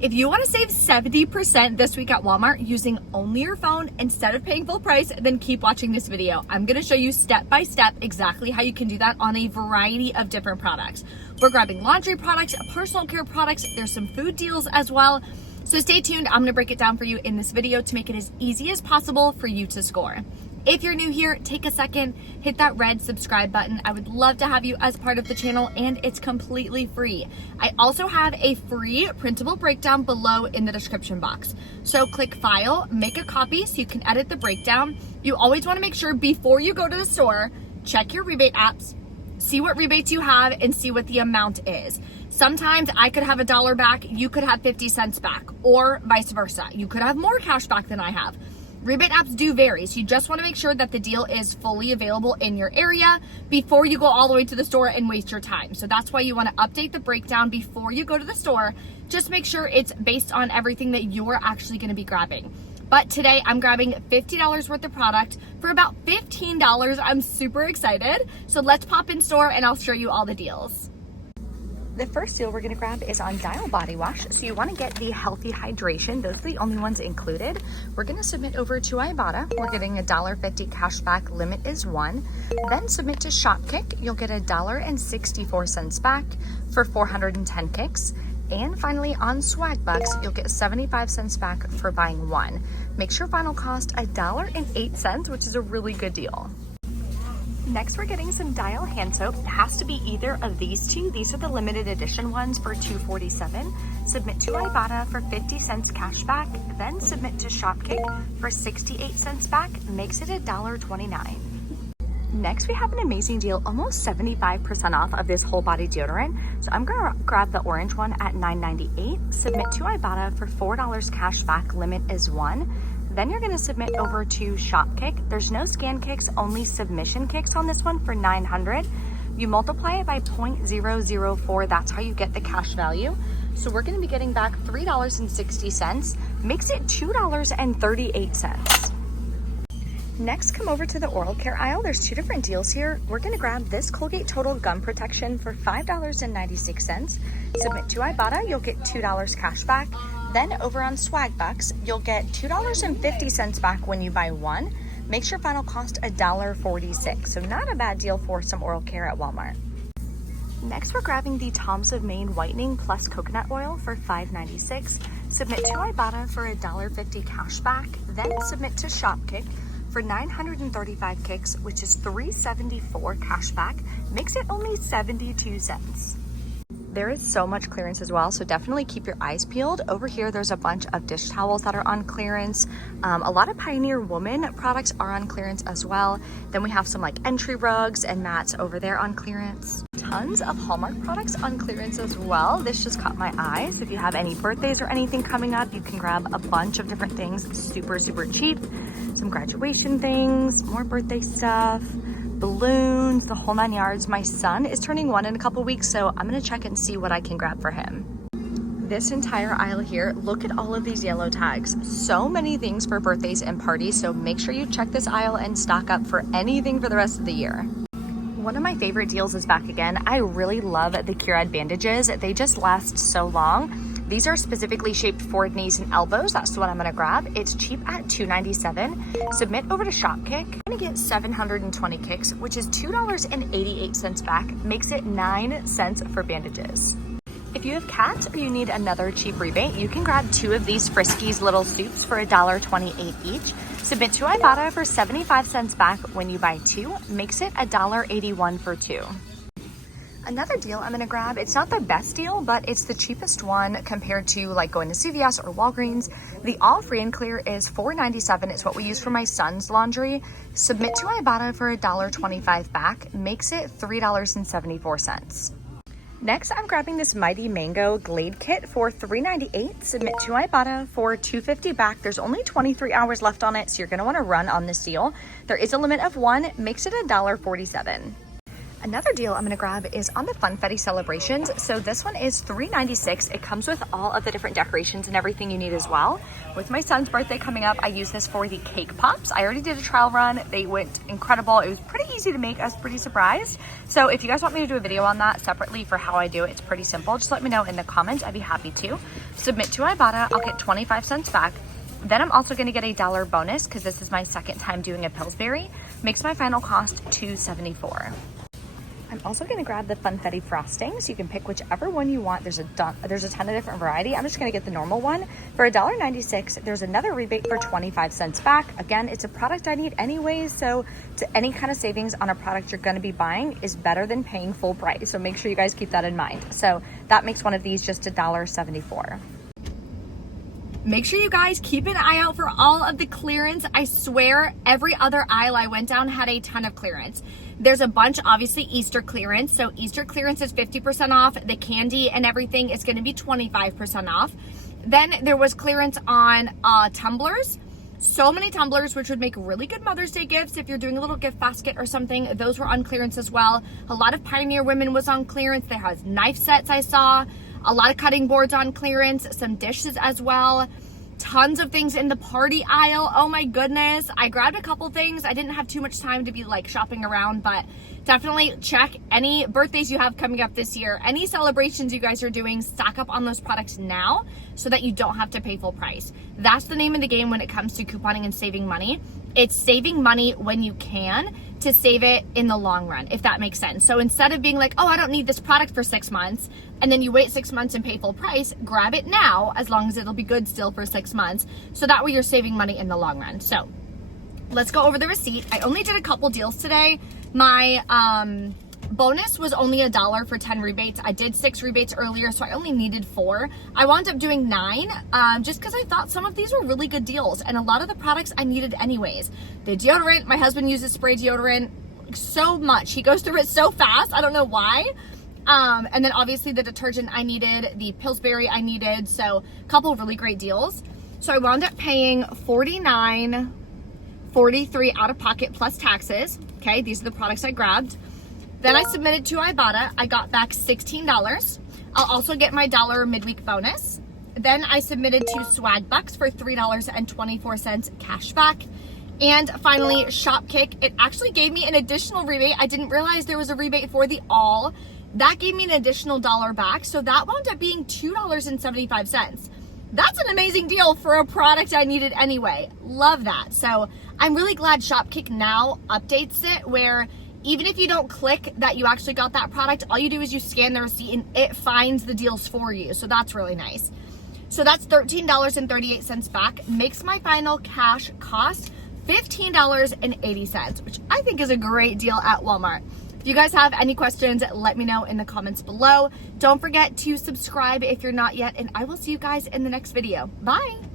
If you want to save 70% this week at Walmart using only your phone instead of paying full price, then keep watching this video. I'm going to show you step by step exactly how you can do that on a variety of different products. We're grabbing laundry products, personal care products. There's some food deals as well. So stay tuned. I'm going to break it down for you in this video to make it as easy as possible for you to score. If you're new here, take a second, hit that red subscribe button. I would love to have you as part of the channel, and it's completely free. I also have a free printable breakdown below in the description box. So click File, make a copy so you can edit the breakdown. You always want to make sure before you go to the store, check your rebate apps, see what rebates you have, and see what the amount is. Sometimes I could have $1 back, you could have 50 cents back, or vice versa. You could have more cash back than I have. Rebate apps do vary, so you just want to make sure that the deal is fully available in your area before you go all the way to the store and waste your time. So that's why you want to update the breakdown before you go to the store. Just make sure it's based on everything that you're actually going to be grabbing. But today I'm grabbing $50 worth of product for about $15. I'm super excited. So let's pop in store and I'll show you all the deals. The first deal we're going to grab is on Dial Body Wash. So you want to get the Healthy Hydration. Those are the only ones included. We're going to submit over to Ibotta. We're getting $1.50 cash back. Limit is 1. Then submit to Shopkick. You'll get $1.64 back for 410 kicks. And finally on Swagbucks, you'll get 75 cents back for buying 1. Makes your final cost $1.08, which is a really good deal. Next, we're getting some Dial hand soap. It has to be either of these two. These are the limited edition ones for $2.47. Submit to Ibotta for 50 cents cash back, then submit to Shopkick for 68 cents back, makes it $1.29. Next, we have an amazing deal, almost 75% off of this whole body deodorant. So I'm gonna grab the orange one at $9.98, submit to Ibotta for $4 cash back, limit is 1. Then you're going to submit over to Shopkick. There's no scan kicks, only submission kicks on this one for $900. You multiply it by 0.004. That's how you get the cash value. So we're going to be getting back $3.60, makes it $2.38. Next, come over to the oral care aisle. There's 2 different deals here. We're going to grab this Colgate Total Gum Protection for $5.96. Submit to Ibotta, you'll get $2 cash back. Then over on Swagbucks, you'll get $2.50 back when you buy 1. Makes your final cost $1.46. So not a bad deal for some oral care at Walmart. Next, we're grabbing the Tom's of Maine Whitening Plus Coconut Oil for $5.96. Submit to Ibotta for $1.50 cash back. Then submit to Shopkick for 935 kicks, which is $3.74 cash back. Makes it only 72 cents. There is so much clearance as well, so definitely keep your eyes peeled. Over here, there's a bunch of dish towels that are on clearance. A lot of Pioneer Woman products are on clearance as well. Then we have some like entry rugs and mats over there on clearance. Tons of Hallmark products on clearance as well. This just caught my eye. So if you have any birthdays or anything coming up, you can grab a bunch of different things super, super cheap. Some graduation things, more birthday stuff, balloons, the whole 9 yards. My son is turning 1 in a couple weeks, so I'm gonna check and see what I can grab for him. This entire aisle here, look at all of these yellow tags. So many things for birthdays and parties, so make sure you check this aisle and stock up for anything for the rest of the year. One of my favorite deals is back again. I really love the Curad bandages. They just last so long. These are specifically shaped for knees and elbows. That's the one I'm gonna grab. It's cheap at $2.97. Submit over to Shopkick. I'm gonna get 720 kicks, which is $2.88 back. Makes it 9 cents for bandages. If you have cats or you need another cheap rebate, you can grab 2 of these Friskies little soups for $1.28 each. Submit to Ibotta for 75 cents back when you buy 2. Makes it $1.81 for 2. Another deal I'm gonna grab, it's not the best deal, but it's the cheapest one compared to like going to CVS or Walgreens. The All Free and Clear is $4.97. It's what we use for my son's laundry. Submit to Ibotta for $1.25 back, makes it $3.74. Next, I'm grabbing this Mighty Mango Glade Kit for $3.98. Submit to Ibotta for $2.50 back. There's only 23 hours left on it, so you're gonna wanna run on this deal. There is a limit of 1, makes it $1.47. Another deal I'm gonna grab is on the Funfetti celebrations. So this one is $3.96. It comes with all of the different decorations and everything you need as well. With my son's birthday coming up, I use this for the cake pops. I already did a trial run. They went incredible. It was pretty easy to make. I was pretty surprised. So if you guys want me to do a video on that separately for how I do it, it's pretty simple. Just let me know in the comments. I'd be happy to. Submit to Ibotta. I'll get 25 cents back. Then I'm also gonna get a $1 bonus because this is my second time doing a Pillsbury. Makes my final cost $2.74. I'm also gonna grab the Funfetti frostings. You can pick whichever one you want. There's a ton of different variety. I'm just gonna get the normal one. For $1.96, there's another rebate for 25 cents back. Again, it's a product I need anyways, so any kind of savings on a product you're gonna be buying is better than paying full price. So make sure you guys keep that in mind. So that makes one of these just $1.74. Make sure you guys keep an eye out for all of the clearance. I swear every other aisle I went down had a ton of clearance. There's a bunch, obviously Easter clearance. So Easter clearance is 50% off. The candy and everything is gonna be 25% off. Then there was clearance on tumblers. So many tumblers, which would make really good Mother's Day gifts if you're doing a little gift basket or something. Those were on clearance as well. A lot of Pioneer Women was on clearance. There has knife sets I saw. A lot of cutting boards on clearance, some dishes as well. Tons of things in the party aisle. Oh my goodness. I grabbed a couple things. I didn't have too much time to be like shopping around, but definitely check any birthdays you have coming up this year. Any celebrations you guys are doing, stock up on those products now so that you don't have to pay full price. That's the name of the game when it comes to couponing and saving money. It's saving money when you can to save it in the long run, if that makes sense. So instead of being like, oh, I don't need this product for 6 months, and then you wait 6 months and pay full price, grab it now, as long as it'll be good still for 6 months. So that way you're saving money in the long run. So let's go over the receipt. I only did a couple deals today. My bonus was only $1 for 10 rebates. I did 6 rebates earlier, so I only needed 4. I wound up doing 9 just because I thought some of these were really good deals, and a lot of the products I needed anyways. The deodorant, my husband uses spray deodorant so much. He goes through it so fast. I don't know why. And then obviously the detergent I needed, the Pillsbury I needed, so a couple of really great deals. So I wound up paying $49.43 out of pocket plus taxes. Okay, these are the products I grabbed. Then I submitted to Ibotta. I got back $16. I'll also get my $1 midweek bonus. Then I submitted to Swag Bucks for $3.24 cash back. And finally, Shopkick. It actually gave me an additional rebate. I didn't realize there was a rebate for the all. That gave me an additional $1 back. So that wound up being $2.75. That's an amazing deal for a product I needed anyway. Love that. So I'm really glad Shopkick now updates it where even if you don't click that you actually got that product, all you do is you scan the receipt and it finds the deals for you. So that's really nice. So that's $13.38 back. Makes my final cash cost $15.80, which I think is a great deal at Walmart. If you guys have any questions, let me know in the comments below. Don't forget to subscribe if you're not yet, and I will see you guys in the next video. Bye.